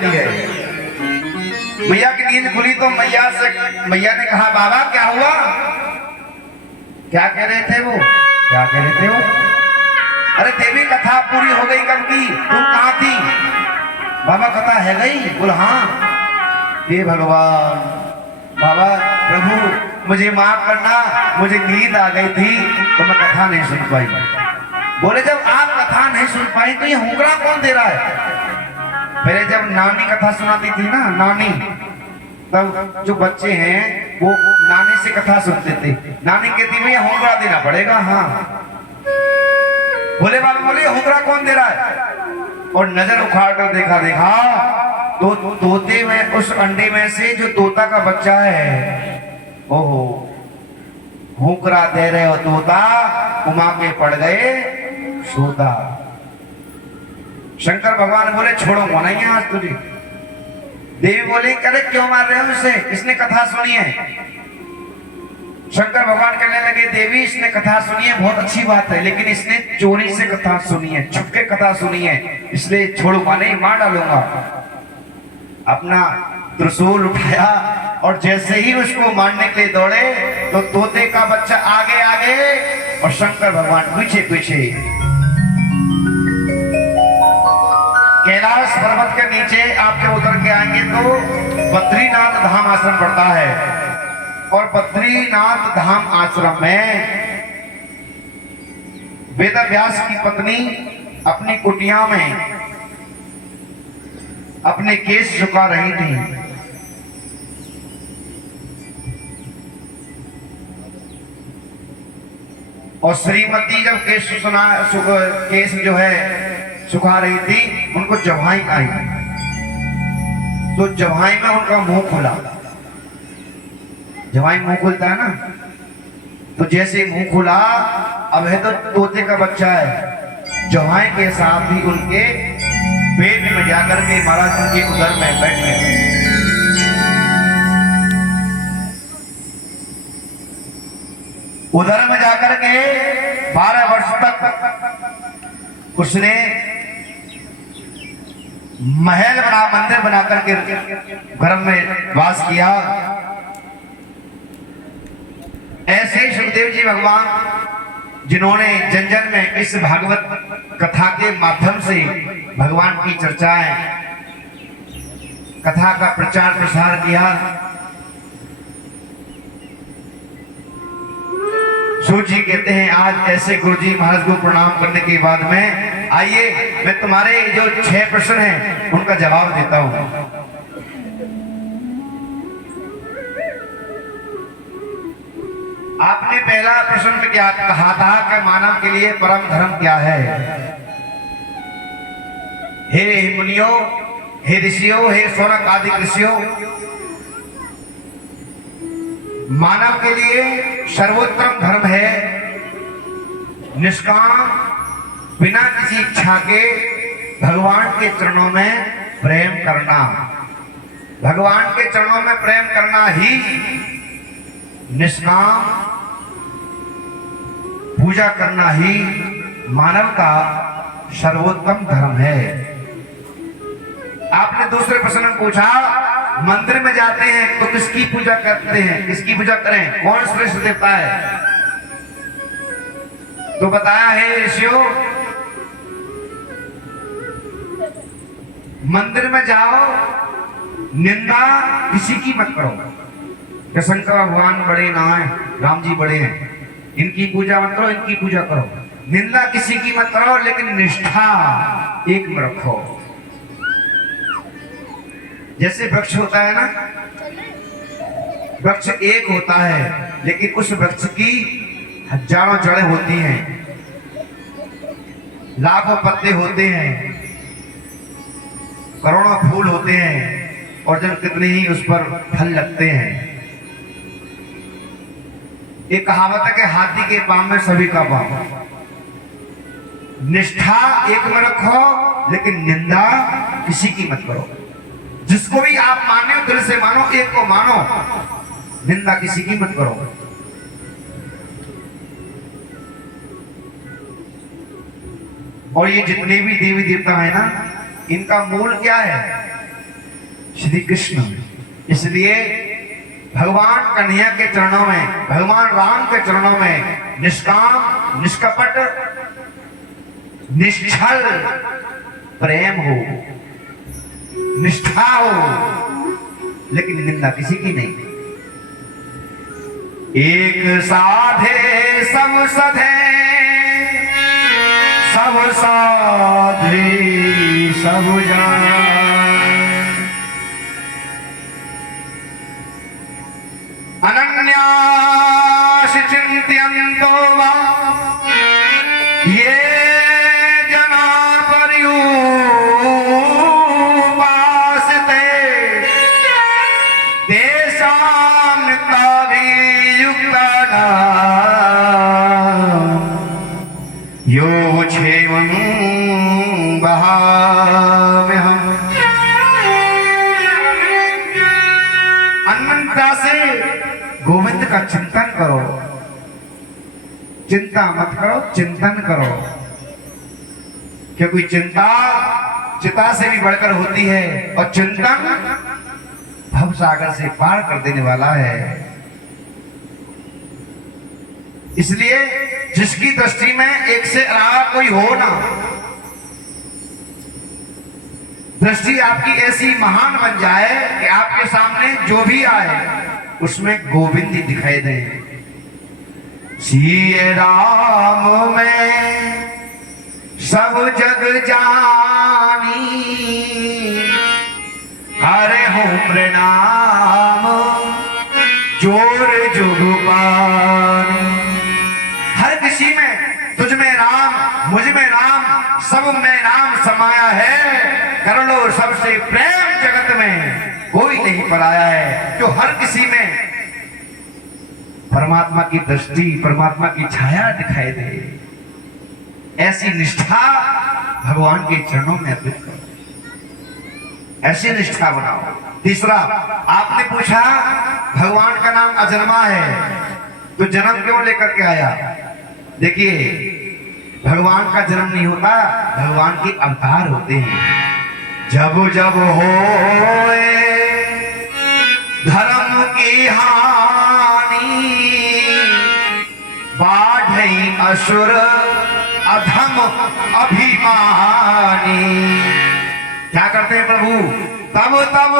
जाती है। मैया की नींद खुली तो मैया ने कहा बाबा क्या हुआ? क्या कह रहे थे वो? क्या कह रहे थे वो? अरे देवी कथा पूरी हो गई कब की, तुम कहाँ थी? बाबा कथा है गई? बोल हाँ। हे भगवान, बाबा प्रभु मुझे माफ करना, मुझे नींद आ गई थी तो मैं कथा नहीं सुन पाई। बोले जब आप कथा नहीं सुन पाई तो ये हुंकरा कौन दे रहा है? पहले जब नानी कथा सुनाती थी ना, नानी, तब जो बच्चे हैं वो नानी से कथा सुनते थे। नानी कहती भैया हुंकरा देना पड़ेगा। हाँ। बोले बाबा बोले हुंकरा कौन दे रहा है? और नजर उखाड़ कर देखा तो तोते में, उस अंडे में से जो तोता का बच्चा है, ओहो, हुंकरा दे रहे हो तोता, उमा के पड़ गए सोता। शंकर भगवान बोले छोड़ो नहीं आज तुझे। देवी बोली करे क्यों मार रहे हो इसे, इसने कथा सुनी है। शंकर भगवान कहने लगे देवी इसने कथा सुनी है बहुत अच्छी बात है, लेकिन इसने चोरी से कथा सुनी है, छुपके कथा सुनी है, इसलिए छोड़ूंगा नहीं, मार डालूंगा। अपना त्रिशूल उठाया और जैसे ही उसको मारने के लिए दौड़े तो तोते का बच्चा आगे आगे और शंकर भगवान पीछे पीछे। कैलाश पर्वत के नीचे आपके उतर के आएंगे तो बद्रीनाथ धाम आश्रम पड़ता है, और बद्रीनाथ धाम आश्रम में वेदव्यास की पत्नी अपनी कुटिया में अपने केस झुका रही थी। और श्रीमती जब केस जो है सुखा रही थी, उनको जवाई आई तो जवाई में उनका मुंह खुला। जवाई मुंह खुलता है ना, तो जैसे मुंह खुला, अब है तो तोते का बच्चा है, जवाई के साथ ही उनके पेट में जाकर के महाराज उनके उदर में बैठ गए। उदर में जाकर के 12 वर्ष तक उसने महल बना, मंदिर बना करके गर्भ में वास किया। ऐसे ही सुखदेव जी भगवान जिन्होंने जन जन में इस भागवत कथा के माध्यम से भगवान की चर्चाएं, कथा का प्रचार प्रसार किया। सूत जी कहते हैं आज ऐसे गुरु जी महाराज को प्रणाम करने के बाद में आइए मैं तुम्हारे जो 6 प्रश्न हैं उनका जवाब देता हूं। आपने पहला प्रश्न में क्या कहा था कि मानव के लिए परम धर्म क्या है? हे मुनियों, हे ऋषियों, हे सौनक आदि ऋषियों, मानव के लिए सर्वोत्तम धर्म है निष्काम, बिना किसी इच्छा के भगवान के चरणों में प्रेम करना। भगवान के चरणों में प्रेम करना ही निष्काम पूजा करना ही मानव का सर्वोत्तम धर्म है। आपने दूसरे प्रश्न में पूछा मंदिर में जाते हैं तो किसकी पूजा करते हैं, किसकी पूजा करें, कौन श्रेष्ठ देवता है? तो बताया है ऋषियों, मंदिर में जाओ, निंदा किसी की मत करो। शंकर भगवान बड़े ना है, राम जी बड़े हैं, इनकी पूजा मत करो, इनकी पूजा करो। निंदा किसी की मत करो, लेकिन निष्ठा एक में रखो। जैसे वृक्ष होता है ना, वृक्ष एक होता है लेकिन उस वृक्ष की हजारों जड़ें होती हैं, लाखों पत्ते होते हैं, करोड़ों फूल होते हैं, और जब कितने ही उस पर फल लगते हैं। एक कहावत है कि हाथी के पांव में सभी का पांव। निष्ठा एक में रखो, लेकिन निंदा किसी की मत करो। जिसको भी आप माने हो दिल से मानो, एक को मानो, निंदा किसी की मत करो। और ये जितने भी देवी देवता है ना, इनका मूल क्या है? श्री कृष्ण। इसलिए भगवान कन्हैया के चरणों में, भगवान राम के चरणों में निष्काम, निष्कपट, निश्चल प्रेम हो, निष्ठा हो, लेकिन निंदा किसी की नहीं। एक साधे सब सधे, सब साधे सब जान। अनन्यास चिंत्यन्तो वा ये जना पर्युपासते तेषां नित्याभियुक्तानां यो क्षेमं वहाम्यहम्। अनंतता से गोविंद का चिंतन करो, चिंता मत करो, चिंतन करो, क्योंकि चिंता चिता से भी बढ़कर होती है और चिंतन भव सागर से पार कर देने वाला है। इसलिए जिसकी दृष्टि में एक से रहा कोई हो ना, दृष्टि आपकी ऐसी महान बन जाए कि आपके सामने जो भी आए उसमें गोविंद ही दिखाई दे। सिय राम में सब जग जानी, हरे हो प्रणाम जोर जुग पानी। हर किसी में, तुझ में राम, मुझ में राम, सब में राम समाया है। कर लो सबसे प्रेम जगत में, कोई नहीं पराया है। जो हर किसी में परमात्मा की दृष्टि, परमात्मा की छाया दिखाई दे, ऐसी निष्ठा भगवान के चरणों में अर्पित करो, ऐसी निष्ठा बनाओ। तीसरा, आपने पूछा भगवान का नाम अजन्मा है तो जन्म क्यों लेकर के आया? देखिए, भगवान का जन्म नहीं होता, भगवान के अवतार होते हैं। जब जब होए धर्म की हानि, बाढ़ई असुर अधम अभिमानी। क्या करते हैं प्रभु? तब तब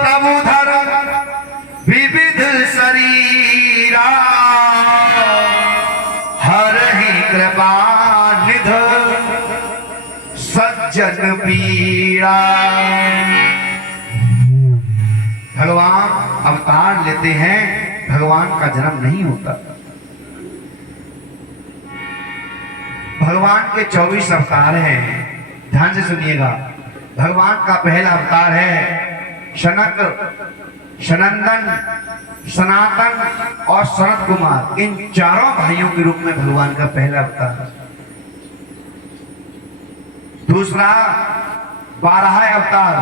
प्रभु धर्म विविध शरीरा, हर ही कृपा निध सज्जन पीड़ा। भगवान अवतार लेते हैं, भगवान का जन्म नहीं होता। भगवान के 24 अवतार हैं, ध्यान से सुनिएगा। भगवान का पहला अवतार है शनक, सनंदन, सनातन और सनत कुमार। इन चारों भाइयों के रूप में भगवान का पहला अवतार। दूसरा 12 अवतार,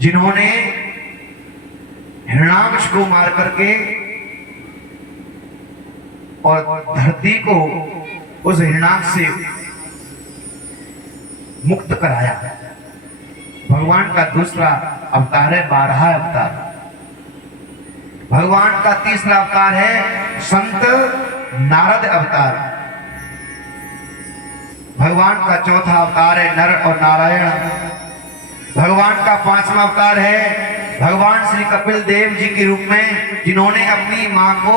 जिन्होंने हिरण्याक्ष को मार करके और धरती को उस हिरण्याक्ष से मुक्त कराया। भगवान का दूसरा अवतार है 12 अवतार। भगवान का तीसरा अवतार है संत नारद अवतार। भगवान का चौथा अवतार है नर और नारायण। भगवान का 5वां अवतार है भगवान श्री कपिल देव जी के रूप में, जिन्होंने अपनी मां को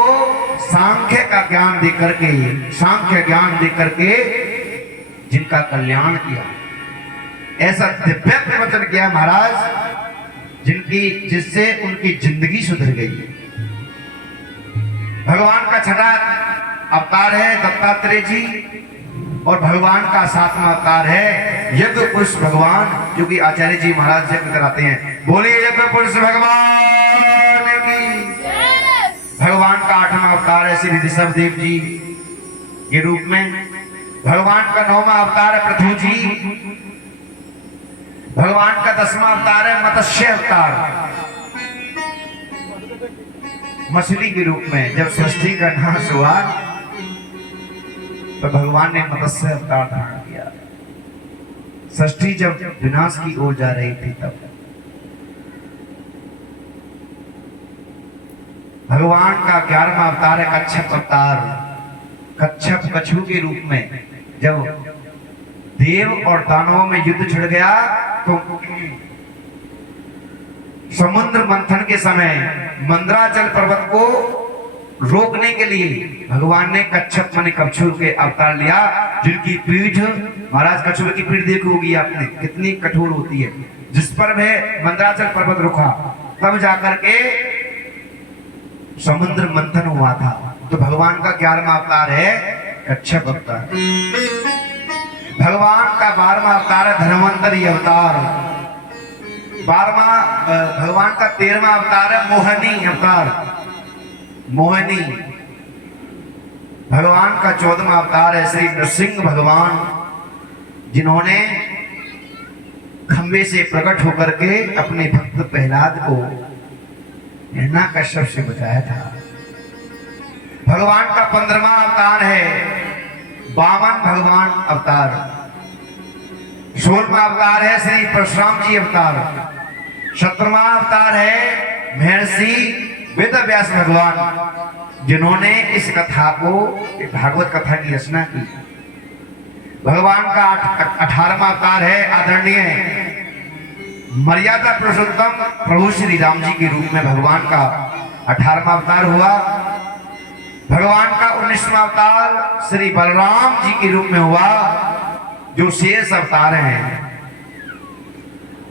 सांख्य का ज्ञान देकर के, सांख्य ज्ञान देकर के जिनका कल्याण किया। ऐसा दिव्य प्रवचन किया महाराज, जिससे उनकी जिंदगी सुधर गई। भगवान का छठा अवतार है दत्तात्रेय जी और भगवान का 7वां अवतार है यज्ञ पुरुष भगवान, जो कि आचार्य जी महाराज यज्ञ कराते हैं। बोलिए यज्ञ पुरुष भगवान की। भगवान का 8वां अवतार है श्री ऋषभ देव जी के रूप में। भगवान का 9वां अवतार है पृथु जी। भगवान का 10वां अवतार है मत्स्य अवतार, मछली के रूप में। जब सृष्टि का नाश हुआ तो भगवान ने मत्स्य अवतार धारण किया। सृष्टि जब विनाश की ओर जा रही थी तब भगवान का 11वां अवतार है कच्छप अवतार। कच्छप कछु के रूप में जब देव और दानवों में युद्ध छिड़ गया तो समुद्र मंथन के समय मंदराचल पर्वत को रोकने के लिए भगवान ने कच्छप माने कछुर के अवतार लिया, जिनकी पीठ महाराज कछुर की पीठ देखी होगी आपने कितनी कठोर होती है, जिस पर वह मंदराचल पर्वत रुका तब जाकर के समुद्र मंथन हुआ था। तो भगवान का 11वां अवतार है कच्छप अवतार। भगवान का 12वां अवतार है धन्वंतरी अवतार। 12वां भगवान का 13वां अवतार है मोहिनी अवतार। मोहिनी भगवान का 14वां अवतार है श्री नृसिंह भगवान, जिन्होंने खंबे से प्रकट होकर के अपने भक्त प्रहलाद को हिरण्यकश्यप से बचाया था। भगवान का 15वां अवतार है वामन भगवान अवतार। 16वां अवतार है श्री परशुराम जी अवतार। 17वां अवतार है महर्षि वेद व्यास भगवान, जिन्होंने इस कथा को भागवत कथा की रचना की। भगवान का 18वां अवतार है आदरणीय मर्यादा पुरुषोत्तम प्रभु श्री राम जी के रूप में भगवान का 18वां अवतार हुआ। भगवान का 19वां अवतार श्री बलराम जी के रूप में हुआ, जो शेष अवतार हैं।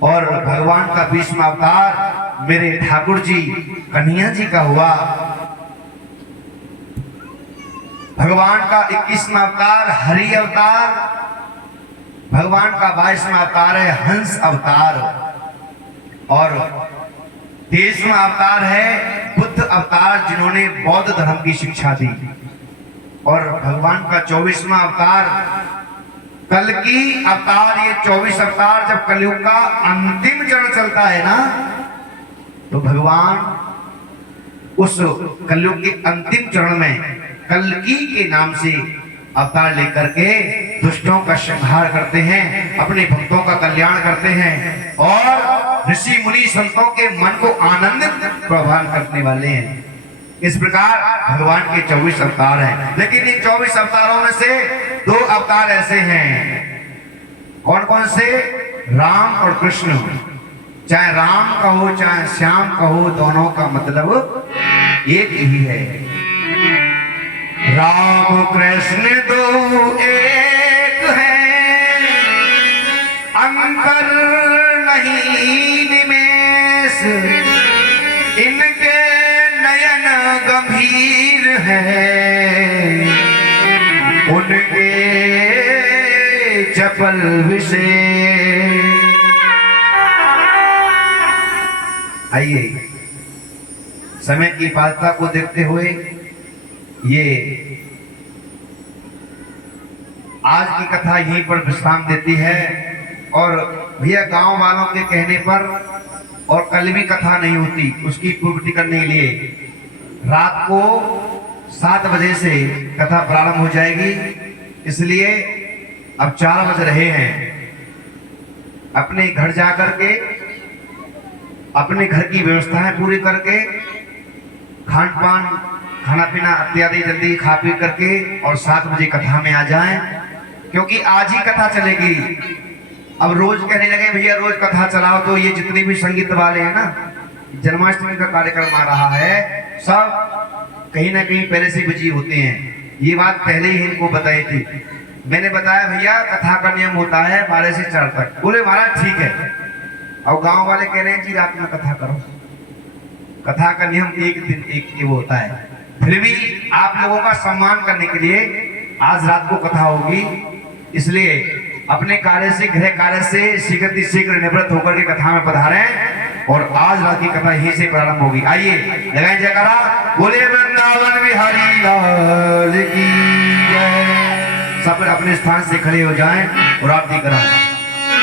और भगवान का 20वां अवतार मेरे ठाकुर जी कन्हैया जी का हुआ। भगवान का 21वां अवतार हरि अवतार। भगवान का 22वां अवतार है हंस अवतार। और 23वां अवतार है बुद्ध अवतार, जिन्होंने बौद्ध धर्म की शिक्षा दी। और भगवान का 24वां अवतार कल्कि अवतार। ये 24 अवतार जब कलयुग का अंतिम चरण चलता है ना, तो भगवान उस कलयुग के अंतिम चरण में कल्कि के नाम से अवतार लेकर के दुष्टों का संहार करते हैं, अपने भक्तों का कल्याण करते हैं और ऋषि मुनि संतों के मन को आनंदित प्रभान करने वाले हैं। इस प्रकार भगवान के 24 अवतार हैं। लेकिन इन 24 अवतारों में से 2 अवतार ऐसे हैं। कौन कौन से? राम और कृष्ण। चाहे राम कहो चाहे श्याम कहो, दोनों का मतलब एक ही है। राम कृष्ण दो एक है, अंतर नहीं निमेष। इनके नयन गंभीर है, उनके चपल विषय। आइए, समय की पात्रता को देखते हुए ये आज की कथा यहीं पर विश्राम देती है। और भैया गांव वालों के कहने पर और कल भी कथा नहीं होती, उसकी पूर्ति करने के लिए रात को 7 बजे से कथा प्रारंभ हो जाएगी। इसलिए अब 4 बज रहे हैं। अपने घर जाकर के अपने घर की व्यवस्थाएं पूरी करके खान पान खाना पीना इत्यादि जल्दी खा पी करके और 7 बजे कथा में आ जाएं, क्योंकि आज ही कथा चलेगी। अब रोज कहने लगे भैया रोज कथा चलाओ, तो ये जितने भी संगीत वाले हैं ना, जन्माष्टमी का कार्यक्रम आ रहा है, सब कहीं ना कहीं पहले से बिजी होते हैं। ये बात पहले ही इनको बताई थी। मैंने बताया भैया कथा का नियम होता है 12 से 4 तक। बोले महाराज ठीक है। और गांव वाले कह रहे हैं जी रात में कथा करो। कथा का नियम एक दिन एक वो होता है। फिर भी आप लोगों का सम्मान करने के लिए आज रात को कथा होगी। इसलिए अपने कार्य से गृह कार्य से शीघ्र निवृत्त होकर के कथा में पधारे और आज रात की कथा यहीं से प्रारंभ होगी। आइए लगाएं जयकारा, बोले वृंदावन बिहारी लाल की जय। सब अपने स्थान से खड़े हो जाएं और आरती कराएं।